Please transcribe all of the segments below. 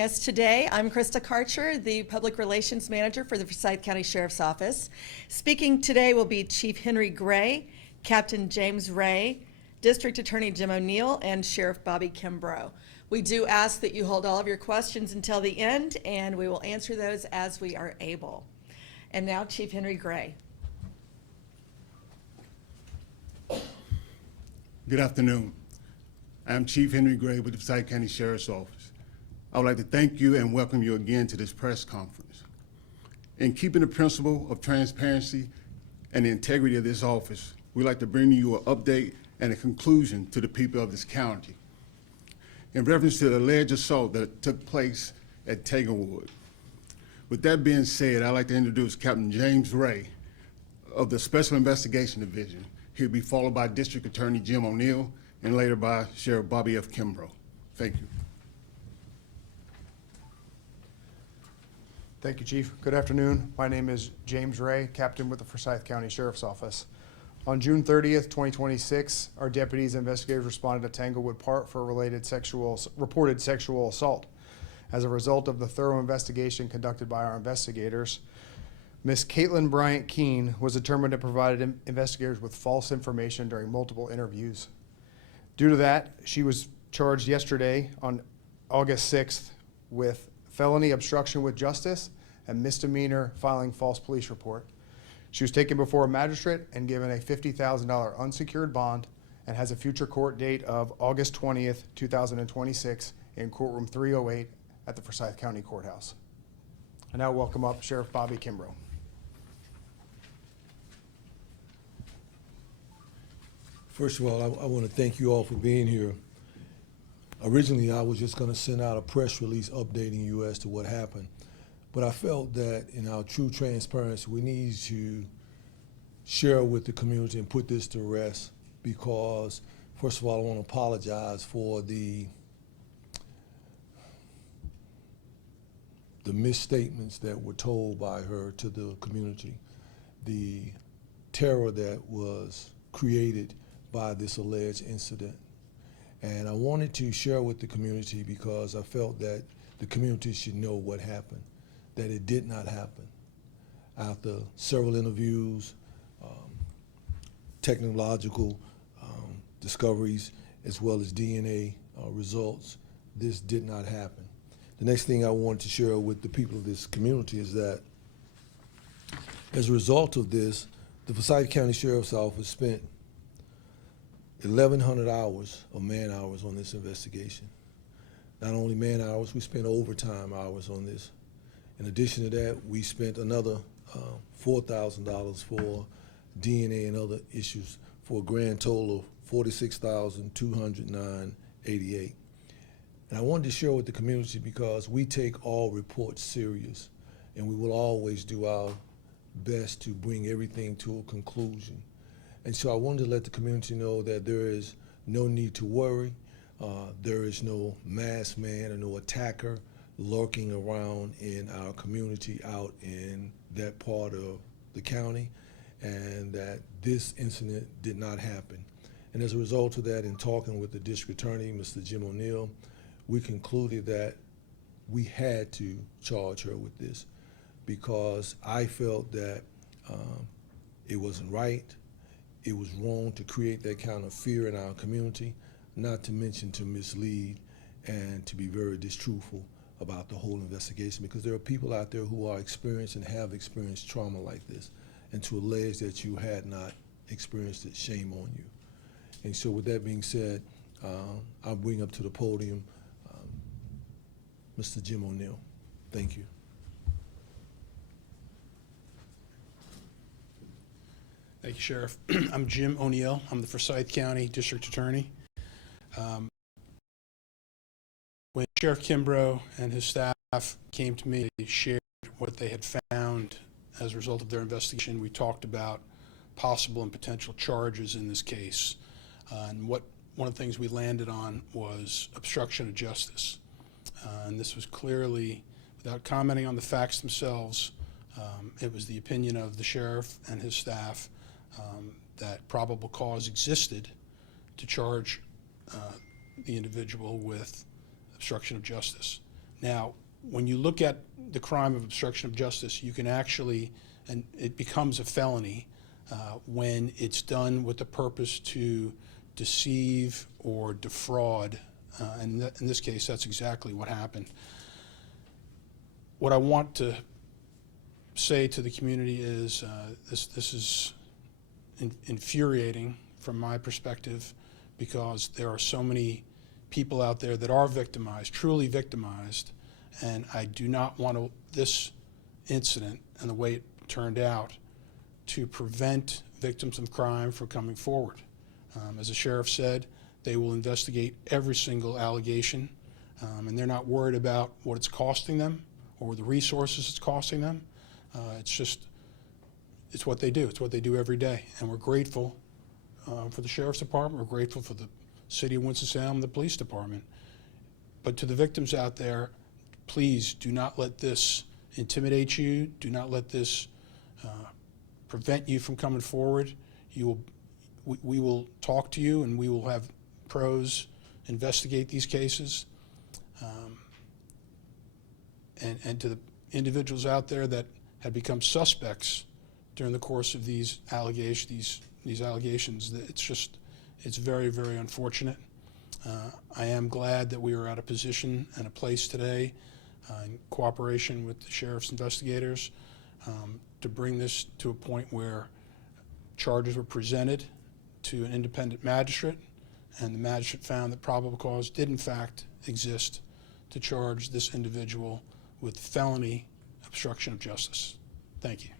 Yes, today I'm Krista Karcher, the Public Relations Manager for the Forsyth County Sheriff's Office. Speaking today will be Chief Henry Gray, Captain James Ray, District Attorney Jim O'Neill, and Sheriff Bobby Kimbrough. We do ask that you hold all of your questions until the end, and we will answer those as we are able. And now, Chief Henry Gray. Good afternoon. I'm Chief Henry Gray with the Forsyth County Sheriff's Office. I would like to thank you and welcome you again to this press conference. In keeping the principle of transparency and the integrity of this office, we'd like to bring you an update and a conclusion to the people of this county in reference to the alleged assault that took place at Tanglewood. With that being said, I'd like to introduce Captain James Ray of the Special Investigation Division. He'll be followed by District Attorney Jim O'Neill and later by Sheriff Bobby F. Kimbrough. Thank you. Thank you, Chief. Good afternoon. My name is James Ray, Captain with the Forsyth County Sheriff's Office. On June 30th, 2026, our deputies and investigators responded to Tanglewood Park for a reported sexual assault. As a result of the thorough investigation conducted by our investigators, Ms. Caitlin Bryant Keene was determined to provide investigators with false information during multiple interviews. Due to that, she was charged yesterday on August 6th with felony obstruction with justice and misdemeanor filing false police report. She was taken before a magistrate and given a $50,000 unsecured bond and has a future court date of August 20th, 2026 in courtroom 308 at the Forsyth County Courthouse. I now welcome up Sheriff Bobby Kimbrough. First of all, I want to thank you all for being here. Originally, I was just going to send out a press release updating you as to what happened. But I felt that in our true transparency, we need to share with the community and put this to rest because, first of all, I want to apologize for the misstatements that were told by her to the community, the terror that was created by this alleged incident. And I wanted to share with the community because I felt that the community should know what happened, that it did not happen. After several interviews, technological discoveries, as well as DNA results, this did not happen. The next thing I wanted to share with the people of this community is that as a result of this, the Forsyth County Sheriff's Office spent 1,100 hours of man hours on this investigation. Not only man hours, we spent overtime hours on this. In addition to that, we spent another $4,000 for DNA and other issues for a grand total of $46,209.88. And I wanted to share with the community because we take all reports serious and we will always do our best to bring everything to a conclusion. And so I wanted to let the community know that there is no need to worry. There is no masked man or no attacker lurking around in our community out in that part of the county, and that this incident did not happen. And as a result of that, in talking with the district attorney, Mr. Jim O'Neill, we concluded that we had to charge her with this because I felt that it wasn't right. It was wrong to create that kind of fear in our community, not to mention to mislead and to be very distruthful about the whole investigation, because there are people out there who are experienced and have experienced trauma like this, and to allege that you had not experienced it, shame on you. And so with that being said, I'll bring up to the podium Mr. Jim O'Neill. Thank you. Thank you, Sheriff. I'm Jim O'Neill. I'm the Forsyth County District Attorney. When Sheriff Kimbrough and his staff came to me, they shared what they had found as a result of their investigation. We talked about possible and potential charges in this case. And one of the things we landed on was obstruction of justice. And this was clearly, without commenting on the facts themselves, it was the opinion of the sheriff and his staff that probable cause existed to charge the individual with obstruction of justice. Now, when you look at the crime of obstruction of justice, you can actually, and it becomes a felony when it's done with the purpose to deceive or defraud. And in this case, that's exactly what happened. What I want to say to the community is this is infuriating from my perspective, because there are so many people out there that are victimized, truly victimized, and I do not want this incident and the way it turned out to prevent victims of crime from coming forward. As the sheriff said, they will investigate every single allegation, and they're not worried about what it's costing them or the resources it's costing them. It's what they do. It's what they do every day, and we're grateful for the Sheriff's Department. We're grateful for the City of Winston-Salem, the Police Department. But to the victims out there, please do not let this intimidate you. Do not let this prevent you from coming forward. We will talk to you, and we will have pros investigate these cases. And to the individuals out there that have become suspects during the course of these allegations, it's very, very unfortunate. I am glad that we are at a position and a place today in cooperation with the sheriff's investigators to bring this to a point where charges were presented to an independent magistrate, and the magistrate found that probable cause did in fact exist to charge this individual with felony obstruction of justice. Thank you.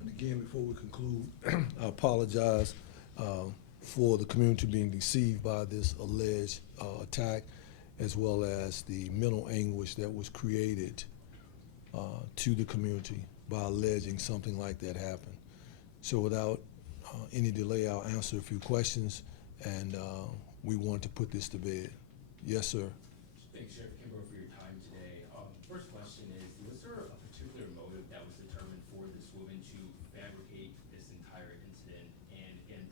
And again, before we conclude, I apologize for the community being deceived by this alleged attack, as well as the mental anguish that was created to the community by alleging something like that happened. So without any delay, I'll answer a few questions, and we want to put this to bed. Yes, sir. Thanks, Sheriff Kimbrough, for your time today. First question is, was there a particular motive that was determined for this woman to fabricate this entire incident and again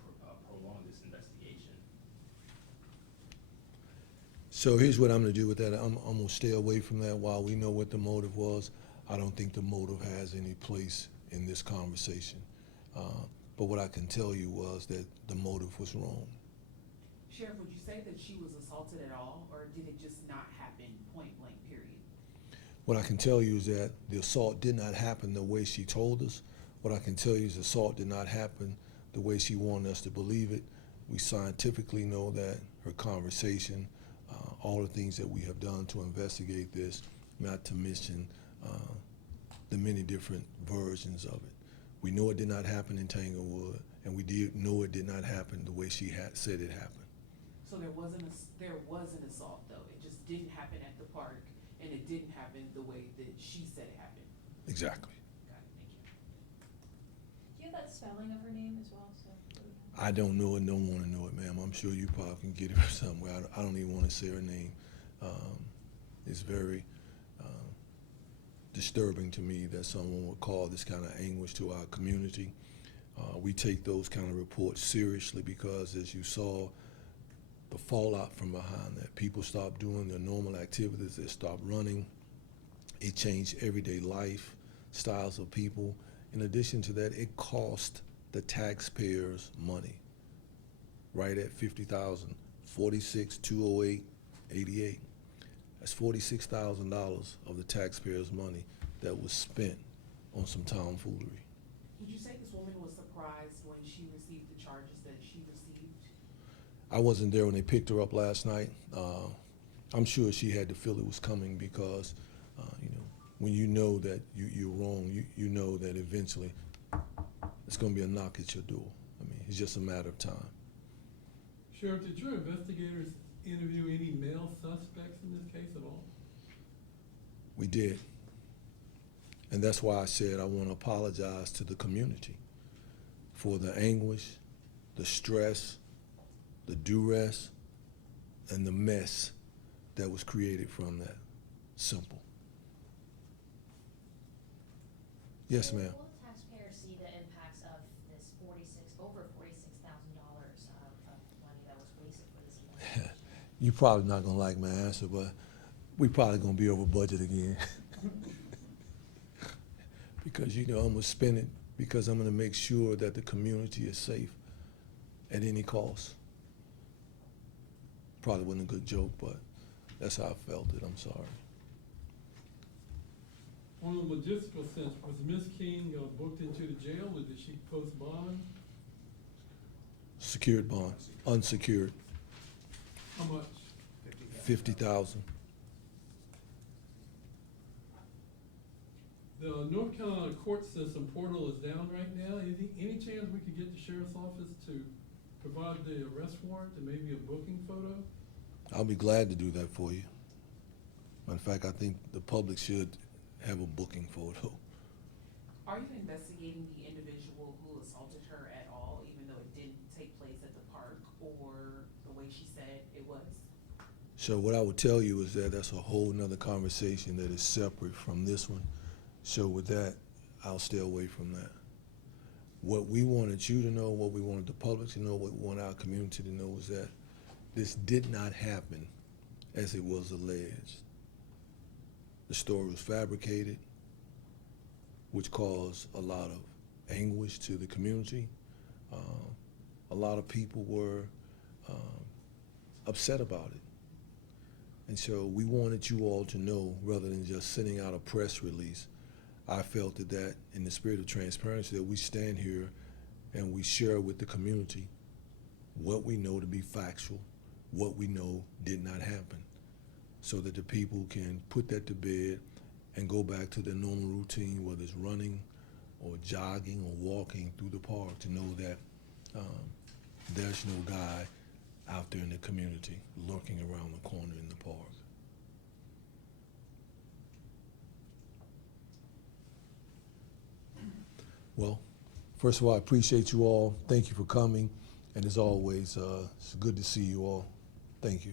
prolong this investigation? So here's what I'm going to do with that. I'm going to stay away from that. While we know what the motive was, I don't think the motive has any place in this conversation. But what I can tell you was that the motive was wrong. Sheriff, would you say that she was assaulted at all, or did it just not happen point blank, period? What I can tell you is that the assault did not happen the way she told us. What I can tell you is the assault did not happen the way she wanted us to believe it. We scientifically know that her conversation, all the things that we have done to investigate this, not to mention the many different versions of it. We know it did not happen in Tanglewood, and we did know it did not happen the way she had said it happened. So there was an assault, though. It just didn't happen at the park, and it didn't happen the way that she said it happened. Exactly. Got it, thank you. Do you have that spelling of her name as well? So I don't know it, don't want to know it, ma'am. I'm sure you probably can get it from somewhere. I don't even want to say her name. It's very disturbing to me that someone would cause this kind of anguish to our community. We take those kind of reports seriously because, as you saw, the fallout from behind that, people stopped doing their normal activities, they stopped running. It changed everyday life, styles of people. In addition to that, it cost the taxpayers money. Right at $50,000, 46,208, 88. That's $46,000 of the taxpayers' money that was spent on some tomfoolery. Would you say this woman was surprised when she received the charges that she received? I wasn't there when they picked her up last night. I'm sure she had to feel it was coming because, when you know that you're wrong, you know that eventually it's going to be a knock at your door. I mean, it's just a matter of time. Sheriff, did your investigators interview any male suspects in this case at all? We did. And that's why I said I want to apologize to the community for the anguish, the stress, the duress, and the mess that was created from that. Simple. Yes, ma'am. will taxpayers see the impacts of this over $46,000 of money that was wasted for this investigation? You're probably not gonna like my answer, but we probably gonna be over budget again. Because I'm gonna spend it because I'm gonna make sure that the community is safe at any cost. Probably wasn't a good joke, but that's how I felt it. I'm sorry. On the logistical sense, was Miss King booked into the jail, or did she post bond? Secured bond, unsecured, How much? 50,000. The North Carolina court system portal is down right now. Any chance we could get the sheriff's office to provide the arrest warrant and maybe a booking photo? I'll be glad to do that for you. Matter of fact, I think the public should have a booking photo. Are you investigating the individual who assaulted her at all, even though it didn't take place at the park or the way she said it was? So what I would tell you is that that's a whole nother conversation that is separate from this one. So with that, I'll stay away from that. What we wanted you to know, what we wanted the public to know, what we want our community to know is that this did not happen as it was alleged. The story was fabricated, which caused a lot of anguish to the community. A lot of people were upset about it. And so we wanted you all to know, rather than just sending out a press release, I felt that in the spirit of transparency, that we stand here and we share with the community what we know to be factual, what we know did not happen, so that the people can put that to bed and go back to their normal routine, whether it's running or jogging or walking through the park, to know that there's no guy out there in the community lurking around the corner in the park. Well, first of all, I appreciate you all. Thank you for coming. And as always, it's good to see you all. Thank you.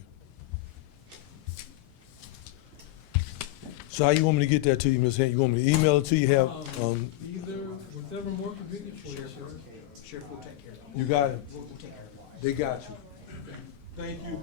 So how you want me to get that to you, Ms. Haynes? You want me to email it to you? Either, whatever more convenient for you, Sheriff. Sheriff will take care of it. You got it. We'll take care of it. They got you. Thank you.